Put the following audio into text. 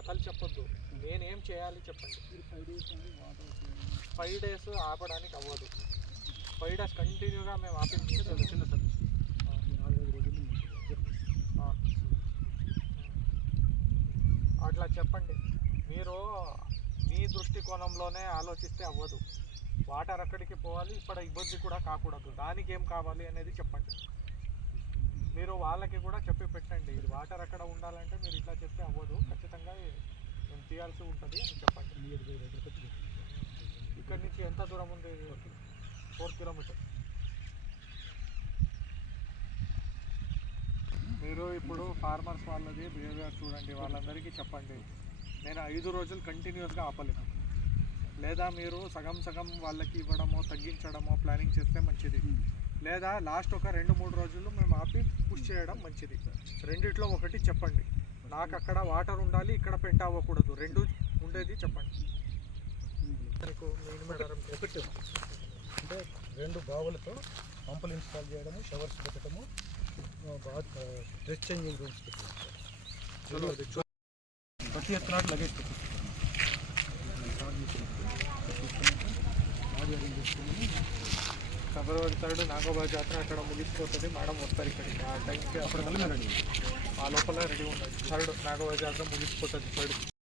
కథలు చెప్పొద్దు. నేనేం చేయాలి చెప్పండి. 5 days ఆపడానికి అవ్వదు. 5 days కంటిన్యూగా మేము ఆపి అట్లా చెప్పండి. మీరు మీ దృష్టికోణంలోనే ఆలోచిస్తే అవ్వదు. వాటర్ అక్కడికి పోవాలి, ఇప్పుడు ఇబ్బంది కూడా కాకూడదు. దానికి ఏం కావాలి అనేది చెప్పండి. మీరు వాళ్ళకి కూడా చెప్పి పెట్టండి, ఇది వాటర్ అక్కడ ఉండాలంటే మీరు ఇట్లా చెప్తే అవ్వదు, ఖచ్చితంగా మేము తీయాల్సి ఉంటుంది అని చెప్పండి. ఇక్కడి నుంచి ఎంత దూరం ఉంది? 4 kilometers. మీరు ఇప్పుడు ఫార్మర్స్ వాళ్ళది బిహేవియర్ చూడండి, వాళ్ళందరికీ చెప్పండి. నేను 5 రోజులు కంటిన్యూస్గా ఆపలేను. లేదా మీరు సగం సగం వాళ్ళకి ఇవ్వడమో తగ్గించడమో ప్లానింగ్ చేస్తే మంచిది. లేదా లాస్ట్ ఒక 2-3 రోజులు మేము ఆపి పుష్ చేయడం మంచిది. రెండిట్లో ఒకటి చెప్పండి. నాకు అక్కడ వాటర్ ఉండాలి, ఇక్కడ పెంట అవ్వకూడదు, రెండు ఉండేది చెప్పండి. మీకు ఒకటి అంటే 2 బావులతో పంపులు ఇన్స్టాల్ చేయడము, షవర్స్ పెట్టడము, డ్రెస్ చేంజింగ్ రూమ్స్ పెట్టడం. ప్రతి ఎత్తునాడు లగేజ్ ఫిబ్రవరి 3 నాగోబా జాతర అక్కడ ముగిసిపోతుంది. మేడం వస్తారు ఇక్కడికి. ఆ టైంకి అప్పుడు ఆ లోపల రెడీ ఉండాలి. 3 నాగోబా జాతర ముగిసిపోతుంది. 3